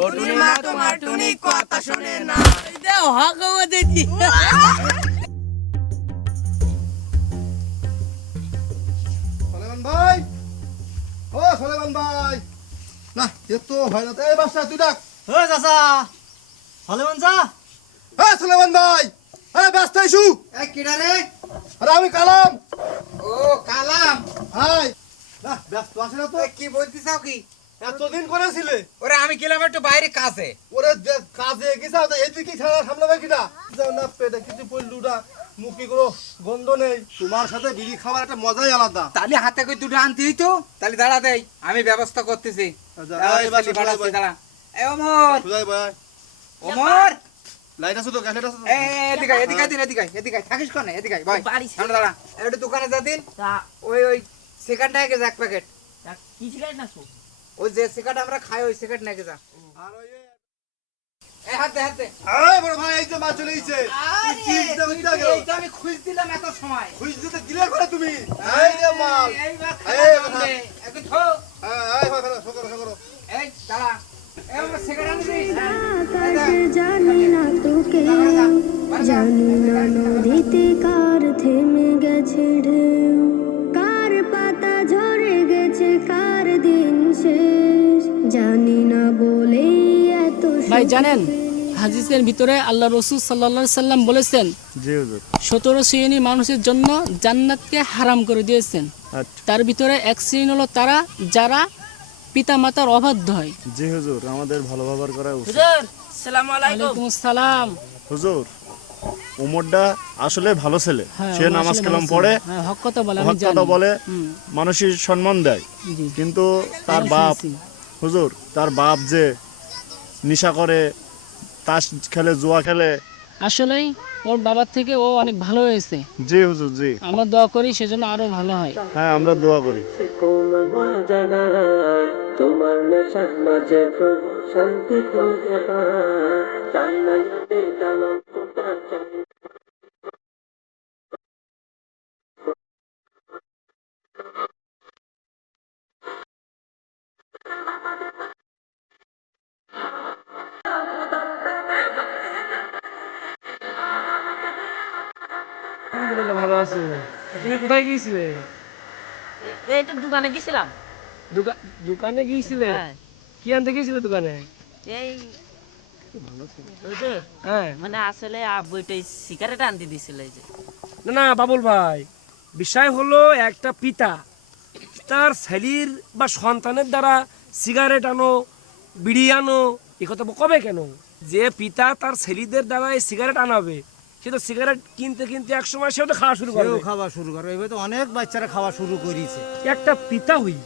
টুনি মা তোমার টুনি কথা শোনে না। দেও হক আমাদের সলেমান ভাই ও সলেমান ভাই। না এ তো না। এই বাসা তুই ডাক। ও চাচা হলেমন যা সলেমান ভাই ব্যস্ত এক কিনা রে? আরে আমি কালাম। ও কালাম। হাই। না ব্যস্ত আছে না তো। কি বলতে চাও কি? এতদিন করেছিলে? ওরে আমি গেলাম একটু বাইরে কাছে ওরে কাজে গেছে তো এই তুই কি খেলা সামলাবে কিনা? যাও না পেটে কিছু পড়লুটা মুখি কোনো গন্ধ নেই। তোমার সাথে বিড়ি খাওয়ার একটা মজাই আলাদা। তাহলে হাতে করে দুটো আনতে হইতো তাহলে দাঁড়া দেই আমি ব্যবস্থা করতেছি। আচ্ছা, দাঁড়া। এ লাইট আছে তো গ্যাস লাইট আছে এদিকে এদিকে দিন এদিকে এদিকে থাকিস কোনে? এদিকে ভাই। বাড়ি সামনে দাঁড়া। একটু দোকানে যা দিন। ওই ওই নিয়ে গেছে এক প্যাকেট। কি সিগারেট না ওই যে সিগারেট আমরা খাই ওই সিগারেট গেছে আর ওই যে- হাতে হাতে। এই বড় ভাই এই যে মাছ চলে এসেছে তুই কি দিতে হইতা গেল? এই তো আমি খুঁজ দিলাম এত সময়। খুঁজ দিতে দিলে করে তুমি? এই যে মাল এই খাওয়া কথা। হবে। একটু থো। হ্যাঁ, এই ভাই ফেলো, শোকরো, শোকরো। এই দাঁড়া। এই আমার সিগারেট আনি দিস জানি না তোকে। জানি না নদীতে কার থেমে গেছে ঢেউ। জানি না বলেই এত ভাই জানেন হাদিসের ভিতরে আল্লাহ রসুল সাল্লা সাল্লাম বলেছেন সতেরো শ্রেণি মানুষের জন্য জান্নাতকে হারাম করে দিয়েছেন। তার ভিতরে এক শ্রেণি হলো তারা যারা পিতা মাতার অবাধ্য হয়। জি হুজুর আমাদের ভালো ব্যবহার করা উচিত। সালাম আলাইকুম। সালাম হুজুর উমরটা আসলে ভালো ছেলে। হ্যাঁ, সে নামাজ কালাম পড়ে। হ্যাঁ, হক কথা বলে আমি হক জানি। কথা বলে হুম, মানুষের সম্মান দেয়। কিন্তু তার বাপ। হুজুর তার বাপ যে নেশা করে তাস খেলে জুয়া খেলে। আসলেই ওর বাবার থেকে ও অনেক ভালো হয়েছে। জি হুজুর জি। আমরা দোয়া করি সেজন্য আরও ভালো হয়। হ্যাঁ আমরা দোয়া করি। তোমার নেশার মাঝে প্রভু শান্তি খুঁজে পায়। তুমি কোথায় গিয়েছিলে? এই তো দোকানে গেছিলাম দোকান গিয়েছিলে? হ্যাঁ। কি আনতে গিয়েছিলে দোকানে? এই হ্যাঁ। মানে আসলে আব্বু এটাই সিগারেট আনতে দিছিল এই যে। না না বাবুল ভাই বিষয় হলো একটা পিতা তার ছেলির বা সন্তানের দ্বারা সিগারেট আনো বিড়ি আনো এ কথা কবে কেন? যে পিতা তার ছেলিদের দ্বারা এই সিগারেট আনাবে সে তো সিগারেট কিনতে কিনতে এক সময় সেও তো খাওয়া শুরু করবে সেও খাওয়া শুরু করে। এবার তো অনেক বাচ্চারা খাওয়া শুরু করেছে। একটা পিতা হই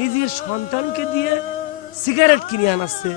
নিজের সন্তানকে দিয়ে সিগারেট কিনে আনাচ্ছে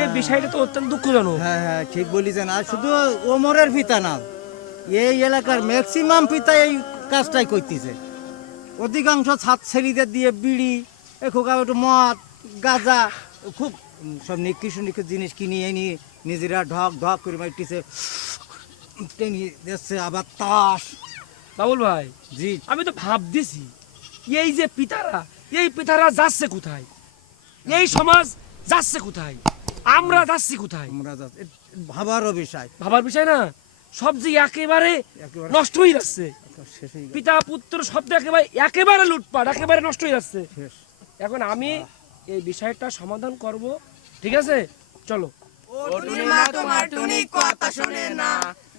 এই বিষয়টা তো অত্যন্ত দুঃখজনক। হ্যাঁ হ্যাঁ ঠিক বলিছেন। আর শুধু ওমরের পিতা না এই এলাকার ম্যাক্সিমাম পিতা এই কাজটাই করতেছে। অধিকাংশ ছাদ ছেলেদের দিয়ে বিড়ি খোকা একটু মদ গাঁজা খুব সব নিকৃষ্ট নিকৃষ্ট জিনিস কিনে এনে নিজেরা ঢক ঢক করে মারতেছে। টেনে দিচ্ছে আবার তাস। বাবুল ভাই জি। আমি তো ভাবতেছি এই যে পিতারা এই পিতারা যাচ্ছে কোথায়? এই সমাজ যাচ্ছে কোথায়? আমরা যাচ্ছি কোথায়? আমরা ভাবারও বিষয় ভাবার বিষয় না সব যে একেবারে একেবারে নষ্ট হয়ে যাচ্ছে। পিতা পুত্র শব্দ একেবারে একেবারে লুটপাট একেবারে নষ্ট হয়ে যাচ্ছে। এখন আমি এই বিষয়টা সমাধান করব ঠিক আছে? চলো। ও টুনি মা তোমার টুনি কথা শোনে না।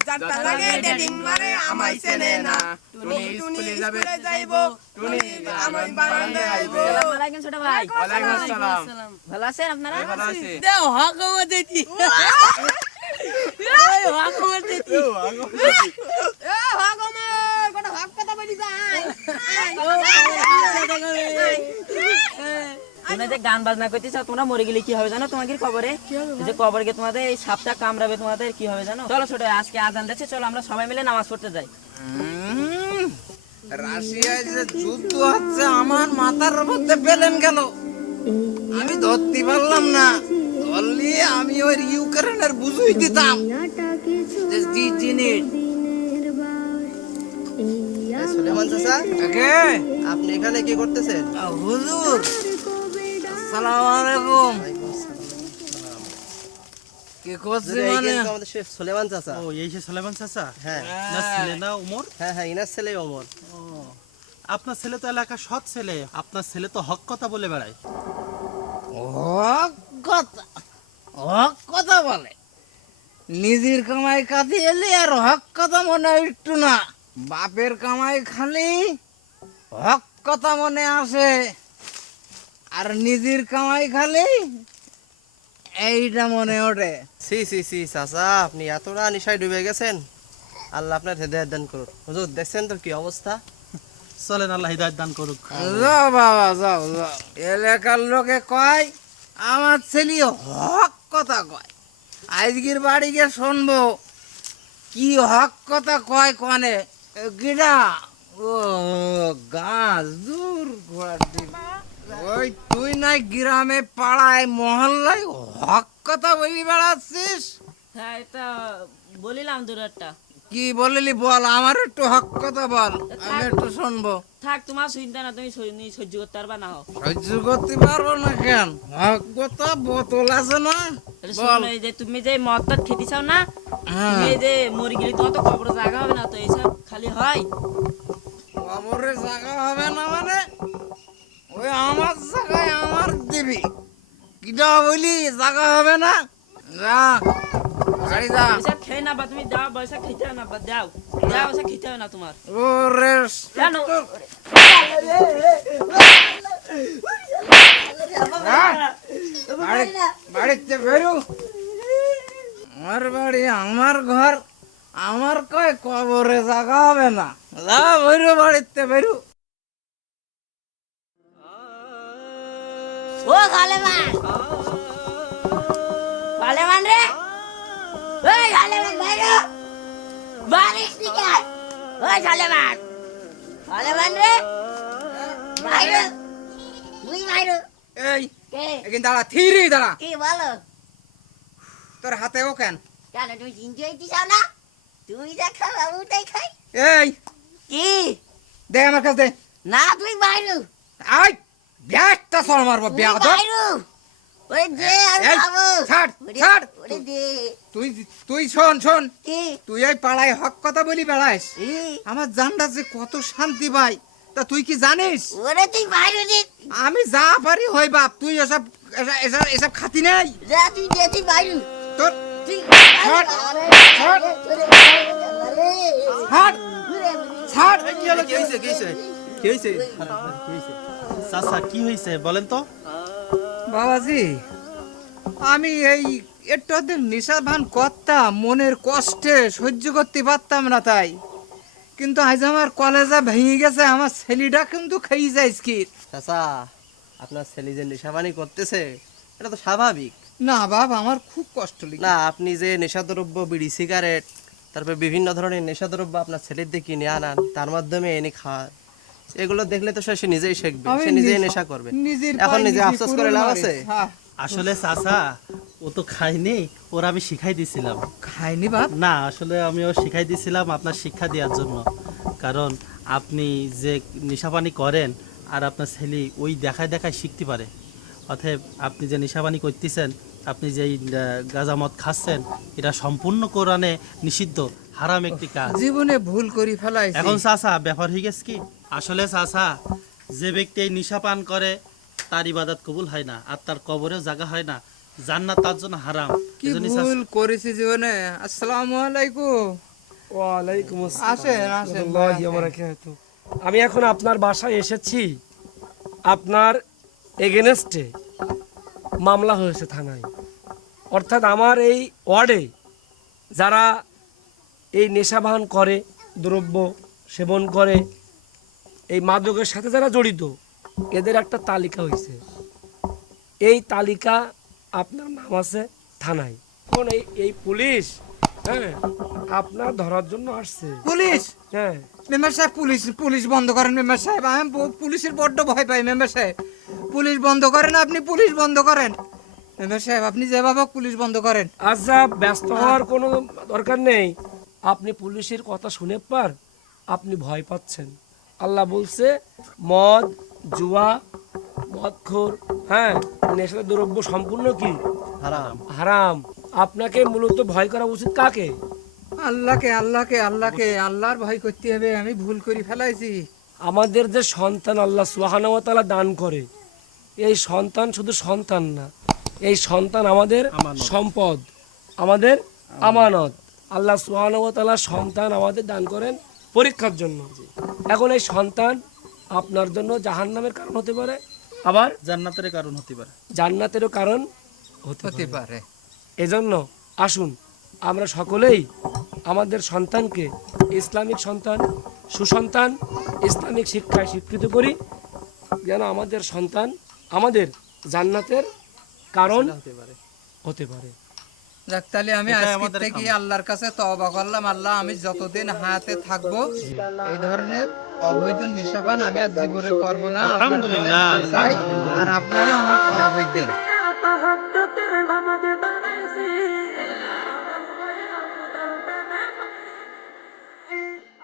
জানতা লাগে ডেডিং মারে আমায় চেনে না টুনি স্কুলে যাবে যাইবো টুনি আমায় বারান্দায় আইবো আলাইকুম ছোট ভাই ওয়ালাইকুম আসসালাম ভালো আছেন আপনারা ভালো আছি দেও হক আমাদের দি এই হক আমাদের দি তোমরা যে গান বাজনা করতেছ তোমরা মরে গেলে কি হবে জানো? তোমাদের কবরে? যে কবরে গিয়ে তোমাদের এই সাপটা কামড়াবে তোমাদের কি হবে জানো? চলো ছোট আজকে আজান দিচ্ছে চলো আমরা সবাই মিলে নামাজ পড়তে যাই। রাশিয়ায় যে যুদ্ধ হচ্ছে আমার মাথার মধ্যে পেলেন গেল। আমি ধরতে পারলাম না। ধরলে আমি ওই ইউক্রেনের বুঝুই দিতাম। যে জিনিস সুলেমান চাচা আপনি এখানে কি করতেছেন? হুজুর। আসসালামু আলাইকুম। কি করছি মানে? আমাদের শেখ সুলেমান চাচা। ও এই সে সুলেমান চাচা? হ্যাঁ। না ছেলে না উমর হ্যাঁ হ্যাঁ ইনার ছেলে ওমর। আপনার ছেলে তো এলাকার সৎ ছেলে। আপনার ছেলে তো হক কথা বলে বেড়ায়। হক কথা হক কথা বলে। নিজের কামাই কাঁদি এলি আর হক কথা মনে হয় একটু না। বাপের কামাই খালি হক কথা মনে আসে। আর নিজের কামাই খালি এইটা মনে ওঠে। সি সি সি চাচা আপনি এতটা নিশায় ডুবে গেছেন। আল্লাহ আপনার হৃদয় দান করুন হুজুর দেখছেন তো কি অবস্থা? চলেন আল্লাহ হৃদায়ত দান করুক। যাও বাবা যাও যাও এলাকার লোকে কয় আমার ছেলে হক কথা কয়। আজকের বাড়ি গিয়ে শুনব কি হক কথা কয় কনে? গিরা ও গাছ দূর ঘোড়ার ডিম। ওই তুই নাই গ্রামে পাড়ায় মহল্লায় হক কথা বলি বেড়াচ্ছিস? হ্যাঁ এটা বলিলাম কি বলিলি বল আমার একটু হক কথা বল আমি একটু শুনব। থাক তোমার চিন্তা না তুমি সহ্য করতে পারবা না সহ্য করতে পারব না কেন? হক কথা বোতল আছে না? বল। এই যে তুমি যে মদটা খেতে চাও না হ্যাঁ। তুমি যে মরে গেলে তো কবর জায়গা হবে না তো এইসব খালি হয়। কবরে জায়গা হবে না মানে? ওই আমার জায়গায় আমার দিবি। কিটা বলি জায়গা হবে না? যা গাড়ি যা। ওইসব খেয়ে না বা তুমি দাও পয়সা খেতে না বা দাও দাও ওইসব খেতে না তোমার। ওরে কেন বাড়ি- বাড়িতে বেরু। আমার বাড়ি আমার ঘর। আমার কয় কবরে জায়গা হবে না। যা বেরু বাড়িতে বেরু। ও গালেমান গালেমান রে। ওই গালেমান বাইরে। বারিশ দিকে ওই গালেমান গালেমান রে। বাইরে। তুই বাইরে। এই কে? দাঁড়া থিরি দাঁড়া। কি বলো? তোর হাতে ও কেন? কেন তুমি না? তুমি যা খাও আমি তাই খাই। এই। কি? দে আমার কাছে দে। না তুই বাইরে। আই ব্যাগটা সর মারবো তুই ব্যাগ বাইরে। ওরে দে আমি ছাড়, ছাড়। তুই তুই শোন শোন। তুই এই পাড়ায় হক কথা বলি বেড়াইস? আমার জানটা যে কত শান্তি পাই তা তুই কি জানিস? ওরে তুই আমি যা পারি হই বাপ তুই এসব এসব- খাতি নেই। যা তুই দে তুই বাইরে। তোর তুই ছাড়, ছাড়। ছাড়। ছাড়। কি হলো কি হয়েছে কি হয়েছে কি হয়েছে চাচা কি হয়েছে বলেন তো? বাবাজি আমি এই নেশা ভান করতাম মনের কষ্টে সহ্য করতে পারতাম না তাই। কিন্তু আজ আমার কলেজা ভেঙে গেছে আমার ছেলেটা কিন্তু খেয়ে যায় কি চাচা আপনার ছেলে যে নেশাবানি করতেছে এটা তো স্বাভাবিক। না বাবা আমার খুব কষ্ট লাগে না আপনি যে নেশাদ্রব্য বিড়ি সিগারেট তারপর বিভিন্ন ধরনের নেশাদ্রব্য আপনার ছেলের দিয়ে কিনে আনান তার মাধ্যমে এনে খাওয়া এগুলো দেখলে তো সে সে নিজেই শিখবে সে নিজেই নেশা করবে। এখন নিজে আফসোস করে লাভ আছে? হ্যাঁ, আসলে চাচা ও তো খায়নি ওরা আমি শিখাই দিছিলাম। খাইনি বাপ? না আসলে আমি ও শিখাই দিছিলাম আপনার শিক্ষা দেওয়ার জন্য। কারণ আপনি যে নেশাপানি করেন আর আপনার ছেলে ওই দেখায় দেখায় শিখতে পারে। অতএব আপনি যে নেশাপানি করতেছেন আপনি যে এই, আহ, গাঁজা মদ খাচ্ছেন এটা সম্পূর্ণ কোরআনে নিষিদ্ধ হারাম একটি কাজ। জীবনে ভুল করি ফেলাইছি। এখন চাচা ব্যাপার হয়ে গেছে কি? আসলে চাচা যে ব্যক্তি এই নিশা পান করে তার ইবাদত কবুল হয় না আর তার কবরেও জায়গা হয় না। জান্নাত তার জন্য হারাম। কি ভুল করেছি জীবনে? আসসালামু আলাইকুম। ওয়ালাইকুম বারাকাতুহু। আমি এখন আপনার বাসায় এসেছি। আপনার এগেনস্টে মামলা হয়েছে থানায়। অর্থাৎ আমার এই ওয়ার্ডে যারা এই নেশাভান করে দ্রব্য সেবন করে এই মাদকের সাথে যারা জড়িত এদের একটা তালিকা হয়েছে এই তালিকা আপনার নাম আছে থানায়। এখন এই এই পুলিশ হ্যাঁ আপনার ধরার জন্য আসছে। পুলিশ? হ্যাঁ। মেম্বার সাহেব পুলিশ পুলিশ বন্ধ করেন মেম্বার সাহেব। আমি পুলিশের বড্ড ভয় পাই মেম্বার সাহেব। পুলিশ বন্ধ করেন আপনি পুলিশ বন্ধ করেন। মেম্বার সাহেব আপনি যেভাবে পুলিশ বন্ধ করেন। আচ্ছা ব্যস্ত হওয়ার কোনো দরকার নেই। আপনি পুলিশের কথা শুনে পার আপনি ভয় পাচ্ছেন। আল্লাহ বলছে মদ জুয়া মদখোর হ্যাঁ নেশা দ্রব্য সম্পূর্ণ কি? হারাম। হারাম। আপনাকে মূলত ভয় করা উচিত কাকে? আল্লাহকে আল্লাহকে আল্লাহকে আল্লাহর ভয় করতে হবে আমি ভুল করে ফেলাইছি। আমাদের যে সন্তান আল্লাহ সুহানাওয়াতালা দান করে এই সন্তান শুধু সন্তান না এই সন্তান আমাদের সম্পদ আমাদের আমানত। আল্লাহ সুহানাওয়াতালা সন্তান আমাদের দান করেন পরীক্ষার জন্য। এখন এই সন্তান আপনার জন্য জাহান্নামের কারণ হতে পারে আবার জান্নাতের কারণ হতে পারে। জান্নাতেরও কারণ হতে হতে পারে। পারে। এজন্য আসুন আমরা সকলেই আমাদের সন্তানকে ইসলামিক সন্তান সুসন্তান ইসলামিক শিক্ষায় শিক্ষিত করি যেন আমাদের সন্তান আমাদের জান্নাতের কারণ হতে পারে। হতে পারে। যাক তাহলে আমি আজকে থেকে আল্লাহর কাছে তবা করলাম। আল্লাহ আমি যতদিন হাতে থাকব এই ধরনের অবৈধ নিশাপান আমি আর জীবনে করব না। আলহামদুলিল্লাহ। আর আপনারা আমার